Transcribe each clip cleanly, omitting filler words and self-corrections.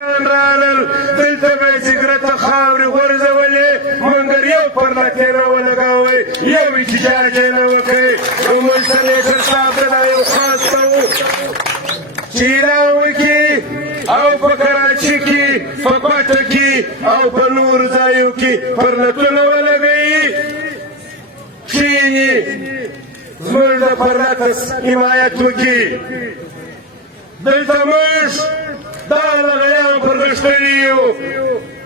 رالل دلته به سګرټ خاورې غورځولې مګر یو پر لکېره ولګوئ یو احتجاج یې نه وکړئ زموږ سنیټر صاحب ته دا یو خاص ته و چې دا وکړي او په کراچي کې په کوټه کې او په نورو ځایو کې پرلتونه ولګوي کښېني زموږ د پرلته حمایت وکړي دلته موږ دا لغیان پر غښتلي یو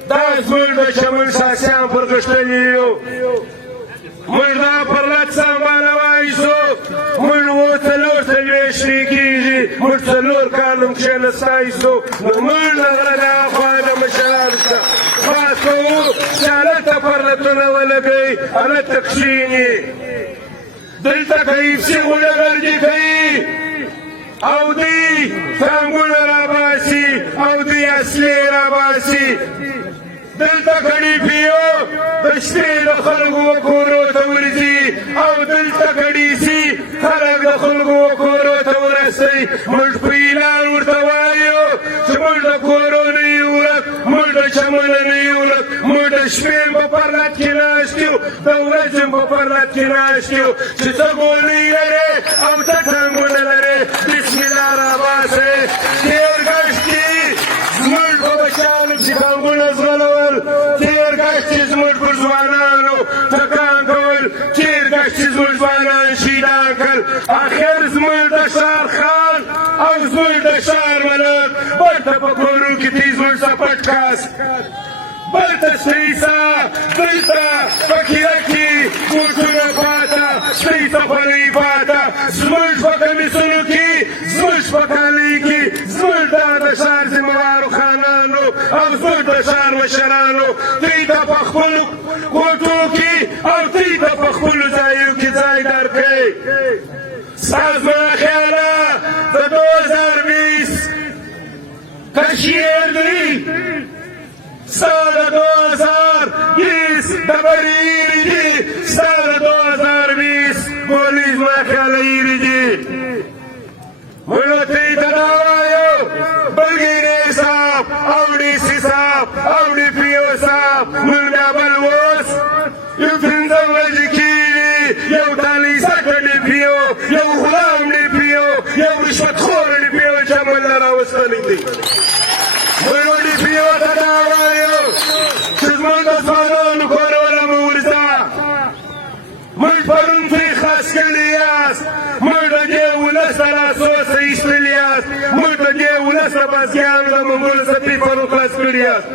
دا زموږ د چمن ساسیان پر غښتلي یو موږ دا پرلت سامان وایسو موږ اوس څلور څلوېښت کېږي موږ څلور کاله کښېنستایسو نو موږ د غره د اخوا د مشرانو څخه خاص کوو چې هلته پرلتونه ولګوئ هلته کښېني دلته کوي پسې غوډه کوي او دوی ټانګونه راباسي او دوی اصلي راباسي دلته ګڼې پیو د شپې د خلکو کورو ته ورځي او دلته ګڼې سي خلک د خلکو کورو ته ورسوي موږ په اعلان ورته وایو چې موږ د کورو نه یو ورک موږ د چمنه نه یو ورک موږ د شپې په پرلت کې ناست یو د ورځې په پرلت کې ناست یو چې څه ګولۍ لرې او څه ټانګونه لرې بسم الله راباسئ تېر ګشت کې زموږ په بچیانو چې ټانګونه ځغلول تېر ګشت چې زموږ پر ځوانانو ټکان کول تېر ګشت چې زموږ ځوانان شهیدان کړل اخر زموږ د ښار خان او زموږ د ښار ملک بېرته په کورو کې دی زموږ سپټ کاس بلته سپېڅه دلته په کیره کې بوټونه پاته سپېڅه خولۍ پاته زموږ په کمیسونو کې زموږ په کالۍ کې زموږ د ښار ذمهوارو خانانو او زموږ د ښار مشرانو دوی ته په خپلو کوټو کې او دوی ته په خپلو ځایو کې ځای درکړئ ستاسو زما خیاله د 2020 کشیر دی سال 2020 دبریری دی سال 2020 پولیس ما خیالی دی ملتی تداوایو بلگیری صاحب او ڈی سی صاحب او ڈی پیو صاحب ملنا بلوس یو پنځم ورځې کېږي یو ډالۍ سکه ډي پیو یو غلام ډي پیو یو رشوتخور ډي پیو چمن له راوستلی دی موږ ډي پیو ته دا وایو چې زموږ د ځوانانو کورونه مو ورځه موږ پرون پرې خلاص کړي یاست موږ د دې ولس ته لاسوسه ایستلي یاست موږ د دې ولس د بازیانو د منګولو څپې پرون خلاص کړي یاست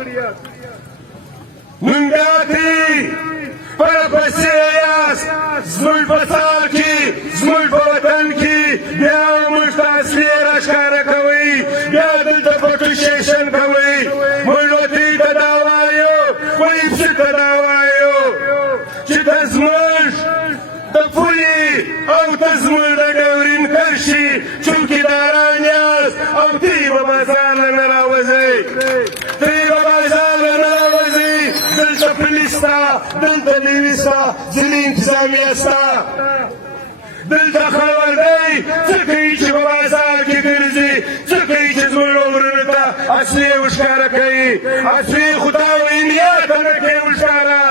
موږ بیا ترې پرپسې یاست زموږ په سال کې زموږ په وطن کې بیا موږ ته اصلي راښکاره کوئ بیا دلته فوټوسیشن کوئ موږ ورته ته دا وایو پولیسو ته دا وایو چې ته زموږ د پولې او ته زموږ د ډورین کرښې چوکیداران یاست او دوی به بازار له نه راوځئ دوی به بازار له نه راوځئ دلته پولیس شته دلته نیوي شته ځینې انتظامیه شته دلته خبر دی څه کوي چې په بازار کې ګرځي څه کوي چې زموږ ورونو ته اصلي وښکاره کوي اصلي خو تا انډیا ته نه کوي وښکاره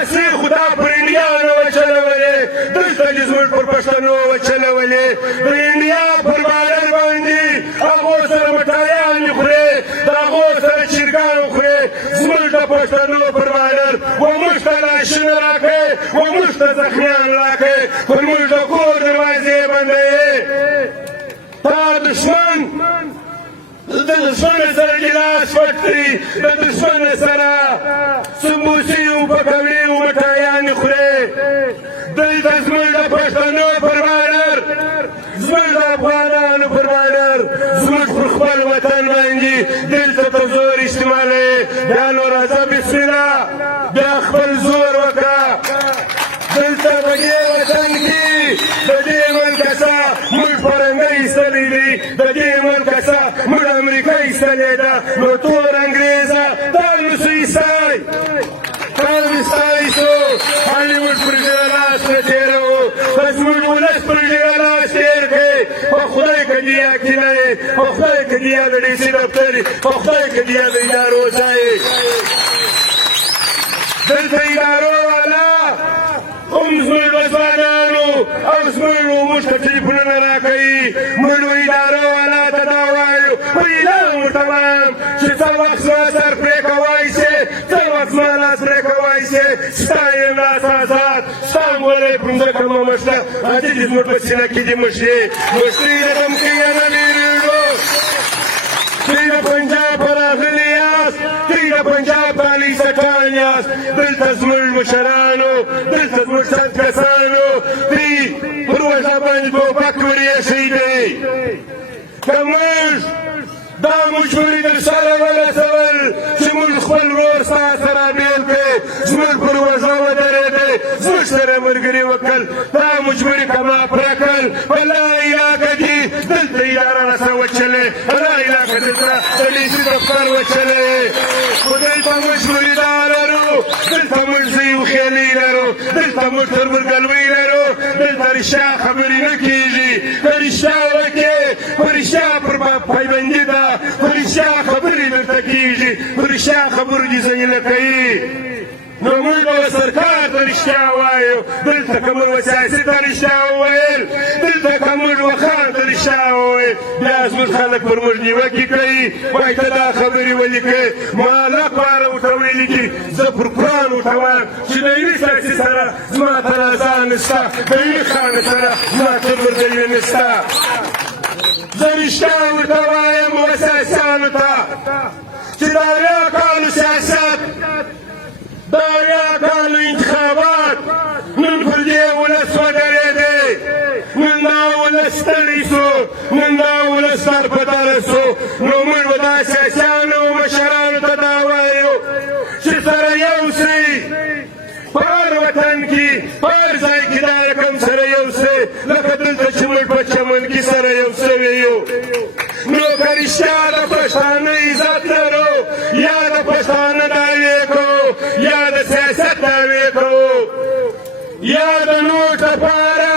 اصلي خو تا پر انډیا نه وچلولې دلته چې زموږ پر پښتنو وچلولې د انډیا پر بارډر باندې هغو سره مټایانې خورې د هغو سره چرګان خورې زموږ د پښتنو پر بارډر و موږ ته لاشونه راکړې و موږ ته زخمیان راکړې پر موږ د کور دروازې بندوي تا دشمن د دشمن سره ګیلاس پټ کړي د دشمن سره سموسې پکوړې مټایانې خورې دلته زموږ د پښتنو پر بارډر زموږ د افغانانو پر بارډر زموږ پر خپل وطن باندې دلته ته زور استعمالوي بیا نو راځه بسم الله بیا خپل زور وکړه دلته په دې وطن کې د دې ملک څخه موږ فرنګۍ ایستلی دی د دې ملک څخه موږ امریکا ایستلې ده نو ټول انګریزه تا نسو ایستلی تا نو ایستایسو هالیوډ پر ژبه لاس نه تېروو که زموږ ولس پر ژبه لاس تېر کړئ په خدای که دې یا کینه یې په خدای که دې یا د ډي سي دفتر یې په خدای که دې یا د ادارو ځای یې دلته ادارو والا هم زموږ د ځوانانو او زموږ موږ ته ټلیفونونه راکوي موږ ادارو والا ته دا وایو په اعلان ورته وایم چې څه وخت زما سر پرې کوای شې څه وخت زما لاس پرې کوای شې ستا یم لاس آزاد ستا مولی پر مځکه مه مشته راځه چې زموږ په سینه کې دې مشرې مشري د دمکۍ نه ویرېږو دوی د پنجاب راغلي یاست دوی د پنجاب بالي سټان یاست دلته زموږ مشرانو دلته زموږ سد کسانو دوی پر وژنه باندې ټوپک ور ایښی دی که موږ دا مجبوري در سره ورسول چې موږ خپل ورور ستا سره بېل کړې زموږ پر وژنه ودرېدی زموږ سره ملګري وکړل دا مجبوري که ما پوره کړل په لا علاقه کې دلته اداره راسره وچلې لا علاقه دلته د ډي سي دفتر وچلې خو دلته موږ مریدا لرو دلته موږ زیو خیلي لرو دلته موږ تربورګلوي لرو دلته رښتیا خبرې نه کېږي که رښتیا وکړې په رښتیا پر پایبندي ده په رښتیا خبرې درته کېږي په رښتیا خبرو دې ځینې کوي نو موږ به سرکار ته رښتیا وایو دلته که موږ سیاسي ته رښتیا وویل دلته که موږ وخان ته رښتیا وویل بیا زموږ خلک پر موږ نیوکې کوي وایي ته دا خبرې ولیکې ما لپاره ورته ولیکي زه پر قرآن ورته وایم چې د یوې سیاسي سره زما تنازع نشته د یوې خانې سره زما تربورګلوي نشته زه رښتیا ورته وایم سیاسیانو ته چې د اویا کالو سیاست د اویا کالو انتخابات نن پر دې ولس ودرېدی نن دا ولس ستړی سو نن دا ولس درپدره سو نو موږ به دا سیاسیانو مشرانو ته دا وایو چې سره یو سئ په هر وطن کې په هر ځای کې دا رقم سره یو سئ لکه دلته چې موږ په چمن کې سره یو سوي یو نو که رښتیا د پښتانه عزت لرو یا د پښتانه دعوې کوو یا د سیاست دعوې کوو یا د نوټ لپاره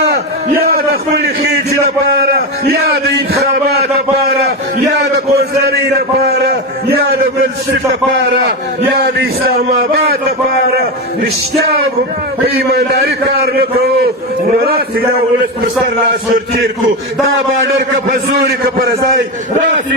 یا د خپلې خېټې لپاره یا د انتخابات لپاره یا د کوزدرۍ لپاره یا د بل شي لپاره یا د اسلام آباد لپاره رښتیا په ایمانداري کار نه کوو نو راسئ دا ولس پر سر لاس ورتېر کړو دا باډر که په زور که پر ځای راسئ